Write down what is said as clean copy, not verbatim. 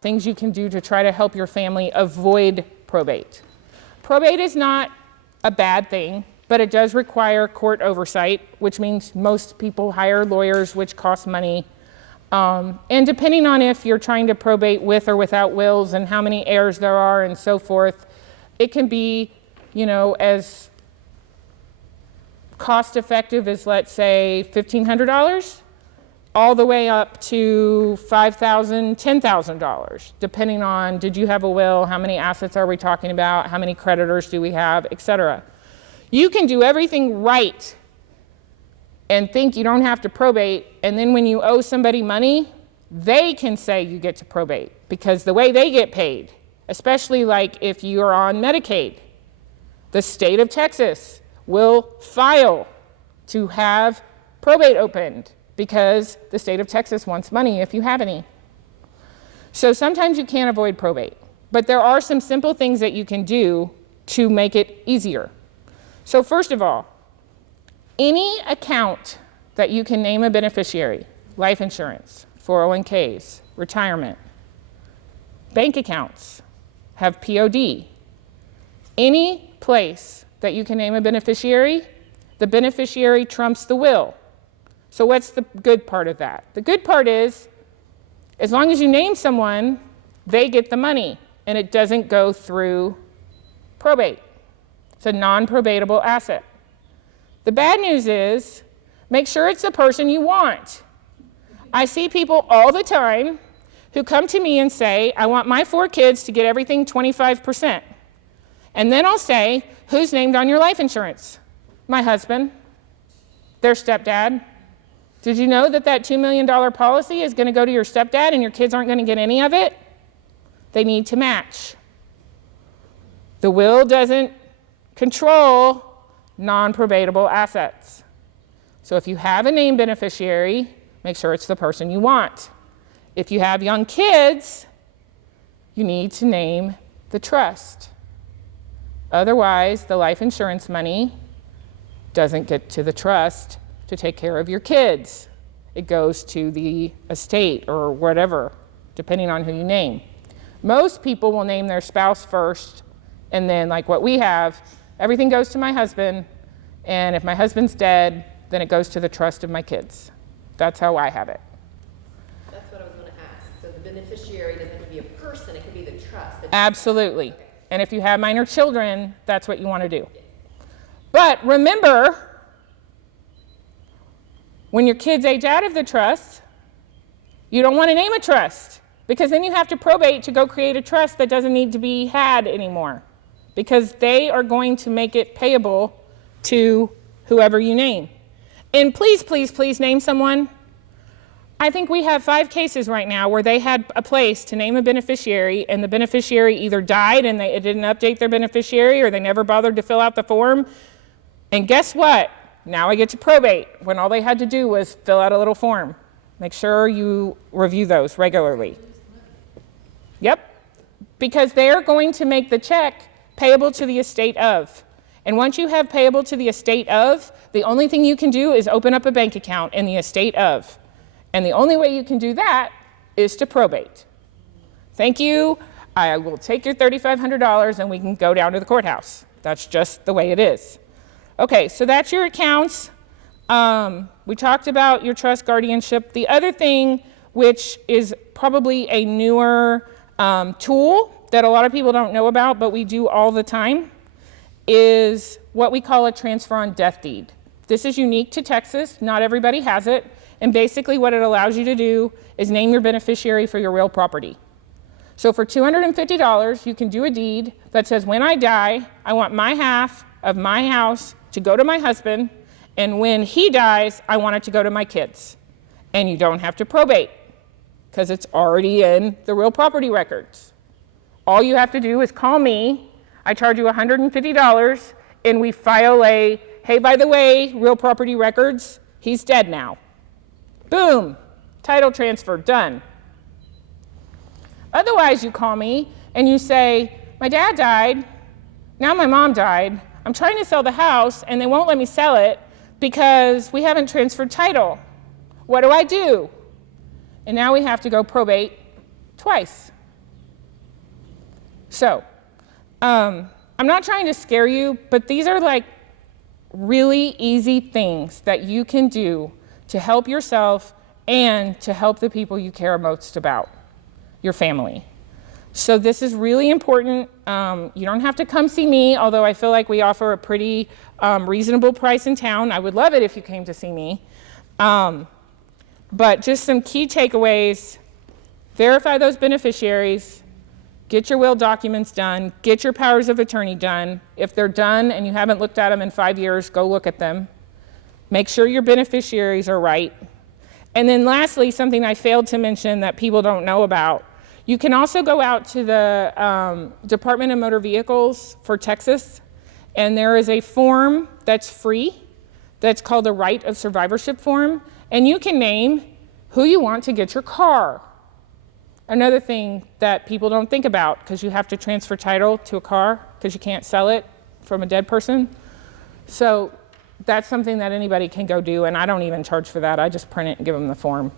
things you can do to try to help your family avoid probate. Probate is not a bad thing, but it does require court oversight, which means most people hire lawyers, which costs money. And depending on if you're trying to probate with or without wills and how many heirs there are and so forth, it can be, as cost effective as, let's say, $1,500, all the way up to $5,000, $10,000, depending on, did you have a will, how many assets are we talking about, how many creditors do we have, etc. You can do everything right and think you don't have to probate, and then when you owe somebody money, they can say you get to probate, because the way they get paid, especially like if you're on Medicaid, the state of Texas will file to have probate opened because the state of Texas wants money if you have any. So sometimes you can't avoid probate, but there are some simple things that you can do to make it easier. So first of all, any account that you can name a beneficiary, life insurance, 401ks, retirement, bank accounts, have POD. Any place that you can name a beneficiary, the beneficiary trumps the will. So what's the good part of that? The good part is, as long as you name someone, they get the money, and it doesn't go through probate. It's a non-probatable asset. The bad news is, make sure it's the person you want. I see people all the time who come to me and say, I want my 4 kids to get everything 25%. And then I'll say, who's named on your life insurance? My husband, their stepdad. Did you know that that $2 million policy is going to go to your stepdad and your kids aren't going to get any of it? They need to match. The will doesn't control non-probatable assets. So if you have a named beneficiary, make sure it's the person you want. If you have young kids, you need to name the trust. Otherwise, the life insurance money doesn't get to the trust to take care of your kids. It goes to the estate or whatever, depending on who you name. Most people will name their spouse first, and then, like what we have, everything goes to my husband, and if my husband's dead, then it goes to the trust of my kids. That's how I have it. That's what I was going to ask. So the beneficiary doesn't have to be a person, it can be the trust. Absolutely. Okay. And if you have minor children, that's what you want to do. But remember, when your kids age out of the trust, you don't want to name a trust, because then you have to probate to go create a trust that doesn't need to be had anymore, because they are going to make it payable to whoever you name. And please, please, please name someone. I think we have 5 cases right now where they had a place to name a beneficiary, and the beneficiary either died and it didn't update their beneficiary, or they never bothered to fill out the form. And guess what? Now I get to probate, when all they had to do was fill out a little form. Make sure you review those regularly. Yep, because they're going to make the check payable to the estate of. And once you have payable to the estate of, the only thing you can do is open up a bank account in the estate of. And the only way you can do that is to probate. Thank you. I will take your $3,500 and we can go down to the courthouse. That's just the way it is. Okay, so that's your accounts. We talked about your trust guardianship. The other thing, which is probably a newer tool that a lot of people don't know about, but we do all the time, is what we call a transfer on death deed. This is unique to Texas. Not everybody has it. And basically what it allows you to do is name your beneficiary for your real property. So for $250, you can do a deed that says, when I die, I want my half of my house to go to my husband, and when he dies, I want it to go to my kids. And you don't have to probate, because it's already in the real property records. All you have to do is call me. I charge you $150, and we file a, hey, by the way, real property records, he's dead now. Boom, title transfer, done. Otherwise, you call me and you say, my dad died, now my mom died, I'm trying to sell the house and they won't let me sell it because we haven't transferred title. What do I do? And now we have to go probate twice. So, I'm not trying to scare you, but these are like really easy things that you can do to help yourself and to help the people you care most about, your family. So this is really important. You don't have to come see me, although I feel like we offer a pretty reasonable price in town. I would love it if you came to see me. But just some key takeaways: verify those beneficiaries, get your will documents done, get your powers of attorney done. If they're done and you haven't looked at them in 5 years, go look at them. Make sure your beneficiaries are right. And then lastly, something I failed to mention that people don't know about, you can also go out to the Department of Motor Vehicles for Texas, and there is a form that's free that's called a Right of Survivorship form, and you can name who you want to get your car. Another thing that people don't think about, because you have to transfer title to a car because you can't sell it from a dead person. So that's something that anybody can go do, and I don't even charge for that. I just print it and give them the form.